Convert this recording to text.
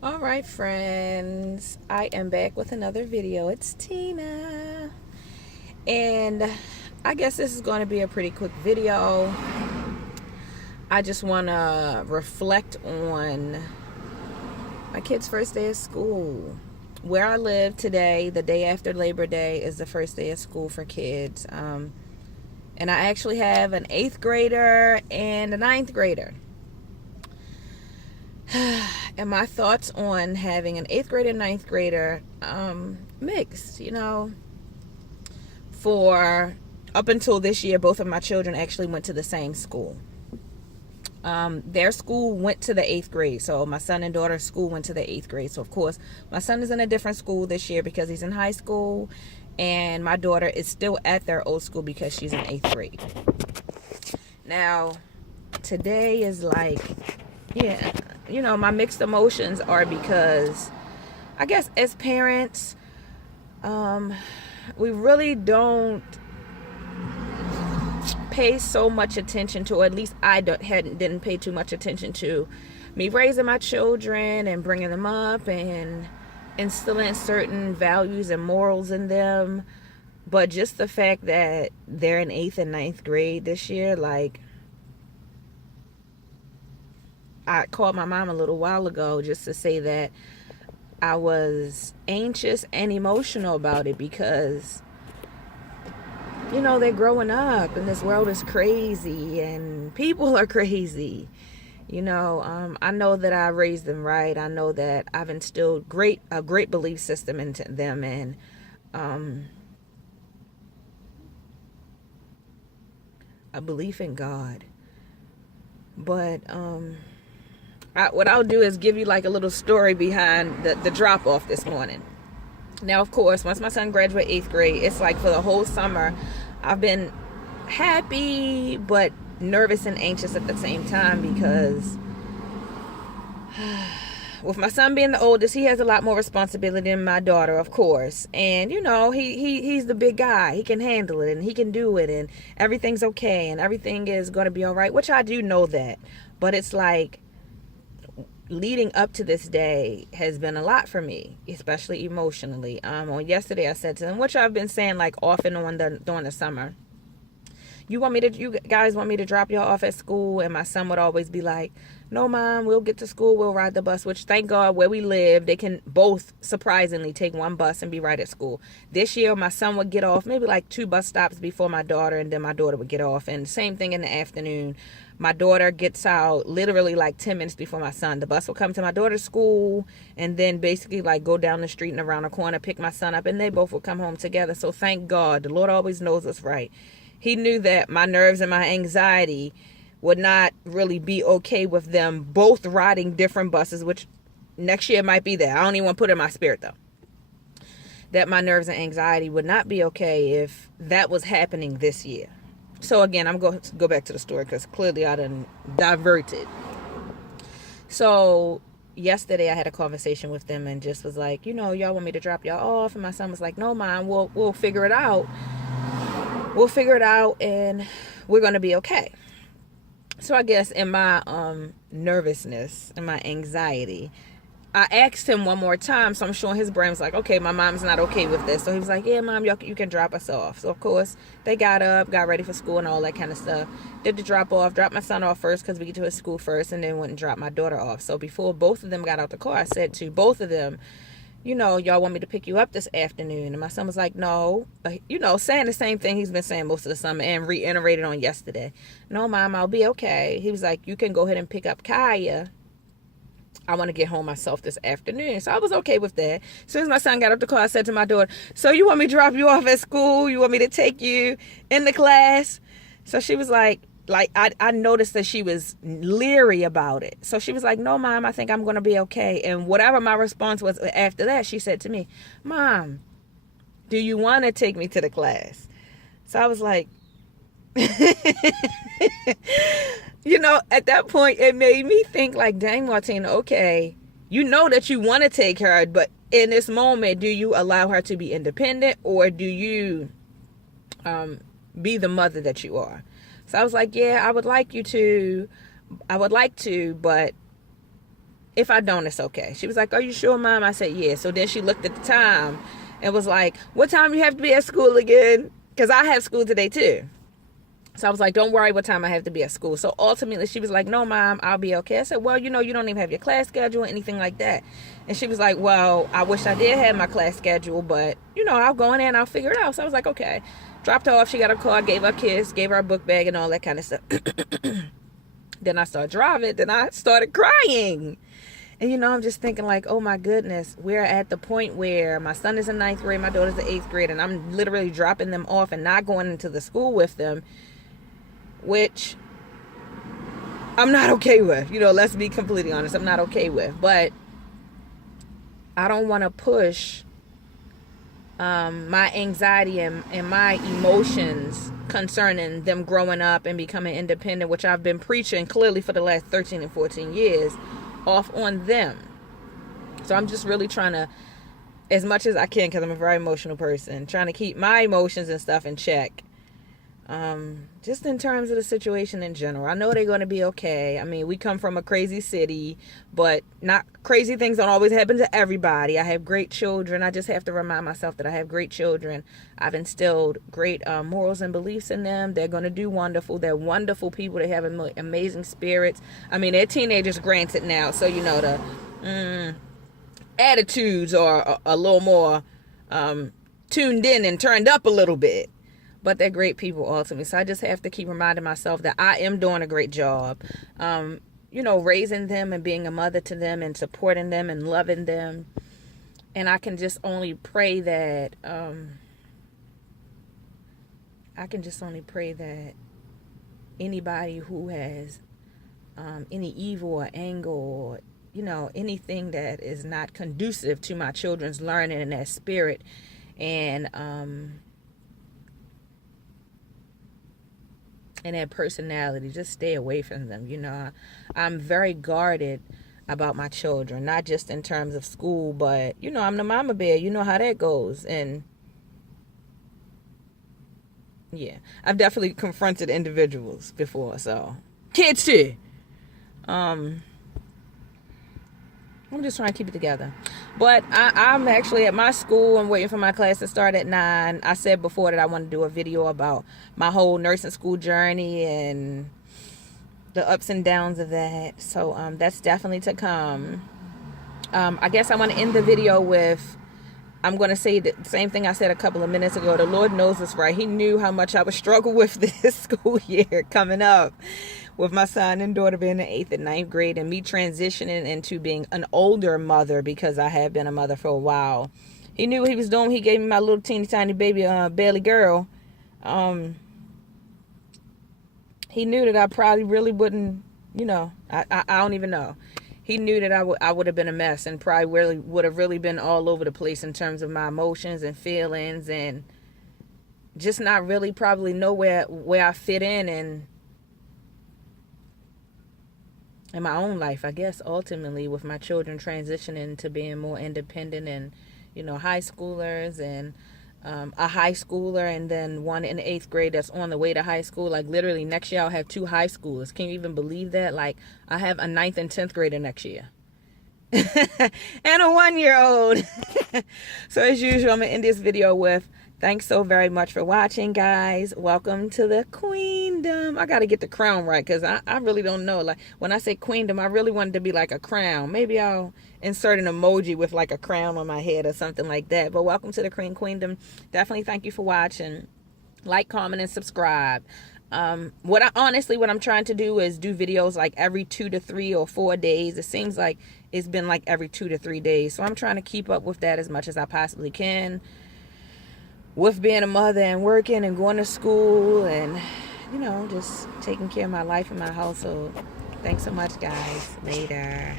All right, friends, I am back with another video. It's Tina, and I guess this is going to be a pretty quick video. I just want to reflect on my kid's first day of school. Where I live today, the day after Labor Day, is the first day of school for kids. And I actually have an 8th grader and a ninth grader. And my thoughts on having an 8th grader and ninth grader mixed, for up until this year, both of my children actually went to the same school. Their school went to the 8th grade, so my son and daughter's school went to the 8th grade. So of course my son is in a different school this year because he's in high school, and my daughter is still at their old school because she's in 8th grade. Now today is like, yeah, my mixed emotions are because I guess as parents, we really don't pay so much attention to, or at least I didn't pay too much attention to me raising my children and bringing them up and instilling certain values and morals in them. But just the fact that they're in 8th and ninth grade this year, like, I called my mom a little while ago just to say that I was anxious and emotional about it because, they're growing up and this world is crazy and people are crazy. I know that I raised them right. I know that I've instilled a great belief system into them, and a belief in God. But what I'll do is give you like a little story behind the drop off this morning. Now, of course, once my son graduated 8th grade, it's like for the whole summer, I've been happy but nervous and anxious at the same time because with my son being the oldest, he has a lot more responsibility than my daughter, of course. And, he's the big guy. He can handle it and he can do it and everything's okay and everything is going to be all right, which I do know that. But it's like, leading up to this day has been a lot for me, especially emotionally. On yesterday I said to them, which I've been saying like off and on during the summer, you guys want me to drop y'all off at school? And my son would always be like, no, Mom, we'll get to school, we'll ride the bus. Which, thank God, where we live, they can both surprisingly take one bus and be right at school. This year my son would get off maybe like 2 bus stops before my daughter, and then my daughter would get off, and same thing in the afternoon. My daughter gets out literally like 10 minutes before my son. The bus will come to my daughter's school and then basically like go down the street and around the corner, pick my son up, and they both will come home together. So thank God, the Lord always knows us right. He knew that my nerves and my anxiety would not really be okay with them both riding different buses, which next year might be there. I don't even want to put it in my spirit though, that my nerves and anxiety would not be okay if that was happening this year. So again, I'm going to go back to the story because clearly I done diverted. So yesterday I had a conversation with them and just was like, y'all want me to drop y'all off? And my son was like, no, Mom, we'll figure it out. We'll figure it out and we're going to be okay. So I guess in my nervousness and my anxiety, I asked him one more time, so I'm sure his brain was like, okay, my mom's not okay with this. So he was like, yeah, Mom, you can drop us off. So of course they got up, got ready for school and all that kind of stuff. Did the drop off, dropped my son off first because we get to his school first, and then went and dropped my daughter off. So before both of them got out the car, I said to both of them, y'all want me to pick you up this afternoon? And my son was like, no, saying the same thing he's been saying most of the summer and reiterated on yesterday. No, Mom, I'll be okay. He was like, you can go ahead and pick up Kaya. I want to get home myself this afternoon. So I was okay with that. As soon as my son got up the car, I said to my daughter, so you want me to drop you off at school? You want me to take you in the class? So she was like I noticed that she was leery about it. So she was like, no, Mom, I think I'm going to be okay. And whatever my response was after that, she said to me, Mom, do you want to take me to the class? So I was like, at that point, it made me think like, dang, Martina, okay, that you want to take her, but in this moment, do you allow her to be independent, or do you be the mother that you are? So I was like, yeah, I would like to, but If I don't, it's okay. She was like, are you sure, Mom? I said, yeah. So then she looked at the time and was like, what time you have to be at school again? Because I have school today too. So I was like, don't worry what time I have to be at school. So ultimately she was like, no, Mom, I'll be okay. I said, well, you don't even have your class schedule or anything like that. And she was like, well, I wish I did have my class schedule, but I'll go in there and I'll figure it out. So I was like, okay. Dropped her off. She got her car, gave her a kiss, gave her a book bag and all that kind of stuff. Then I started driving. Then I started crying. And, I'm just thinking like, oh, my goodness, we're at the point where my son is in 9th grade, my daughter's in 8th grade, and I'm literally dropping them off and not going into the school with them, which I'm not okay with. Let's be completely honest. I'm not okay with. But I don't want to push my anxiety and my emotions concerning them growing up and becoming independent, which I've been preaching clearly for the last 13 and 14 years, off on them. So I'm just really trying to, as much as I can, because I'm a very emotional person, trying to keep my emotions and stuff in check. Just in terms of the situation in general. I know they're going to be okay. I mean, we come from a crazy city, but not crazy things don't always happen to everybody. I have great children. I just have to remind myself that I have great children. I've instilled great morals and beliefs in them. They're going to do wonderful. They're wonderful people. They have amazing spirits. I mean, they're teenagers, granted now, so the attitudes are a little more tuned in and turned up a little bit. But they're great people ultimately. So I just have to keep reminding myself that I am doing a great job. Raising them and being a mother to them and supporting them and loving them. And I can just only pray that anybody who has any evil or anger or anything that is not conducive to my children's learning and that spirit and that personality, just stay away from them. I'm very guarded about my children, not just in terms of school, but I'm the mama bear. You know how that goes. And yeah, I've definitely confronted individuals before, so kids too. I'm just trying to keep it together. But I'm actually at my school. I'm waiting for my class to start at 9. I said before that I want to do a video about my whole nursing school journey and the ups and downs of that. So that's definitely to come. I guess I want to end the video with, I'm going to say the same thing I said a couple of minutes ago. The Lord knows us, right? He knew how much I would struggle with this school year coming up, with my son and daughter being in 8th and 9th grade and me transitioning into being an older mother because I have been a mother for a while. He knew what he was doing. He gave me my little teeny tiny baby Bailey girl. He knew that I probably really wouldn't, I don't even know. He knew that I would have been a mess and probably would have really been all over the place in terms of my emotions and feelings and just not really probably know where I fit in my own life, I guess, ultimately, with my children transitioning to being more independent and, high schoolers and a high schooler and then one in the 8th grade that's on the way to high school. Like literally next year I'll have 2 high schoolers. Can you even believe that? Like I have a 9th and 10th grader next year. And a 1-year-old. So as usual, I'm going to end this video with, thanks so very much for watching, guys. Welcome to the queendom. I got to get the crown right because I really don't know. Like when I say queendom, I really wanted to be like a crown. Maybe I'll insert an emoji with like a crown on my head or something like that. But welcome to the queendom. Definitely thank you for watching. Like, comment, and subscribe. What I'm trying to do is do videos like every 2 to 3 or 4 days. It seems like it's been like every 2 to 3 days. So I'm trying to keep up with that as much as I possibly can, with being a mother and working and going to school and, just taking care of my life and my household. Thanks so much, guys. Later.